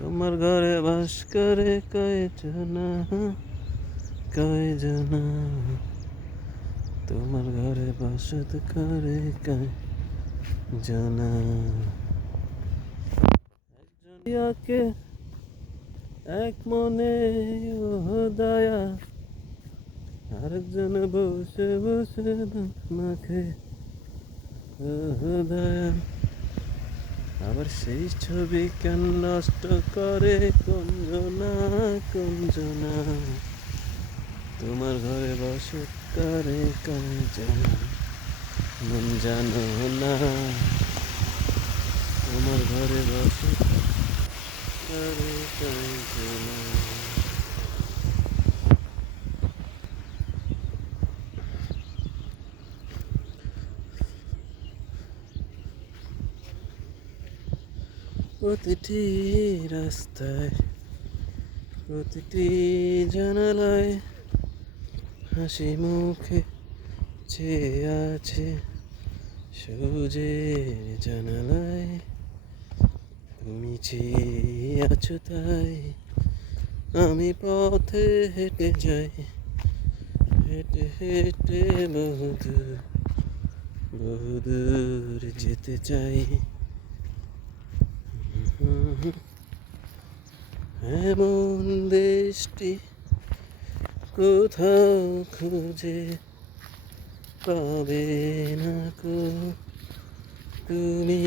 তোমার ঘরে বাস করে কয়জনা, কয়জনা, তোমার ঘরে বসত করে কয়জনা। একজনকে এক মনে ও দয়া, আরেকজন বসে বসে মাখে ও দয়া। আবার সেই ছবি কেন নষ্ট করে কোনজনা, কোনজনা, তোমার ঘরে বসত করে কয়জনা, মন জানো না, তোমার ঘরে বসত করে কয়জনা। প্রতিটি রাস্তায়, প্রতিটি জানালায় হাসি মুখে চেয়ে আছে সূর্যের জানালায়। তুমি চেয়ে আছো তাই আমি পথে হেঁটে যাই, হেঁটে হেঁটে বহুদূর, বহুদূর যেতে চাই। এমন দেশটি কোথাও খুঁজে পাবে না কো তুমি।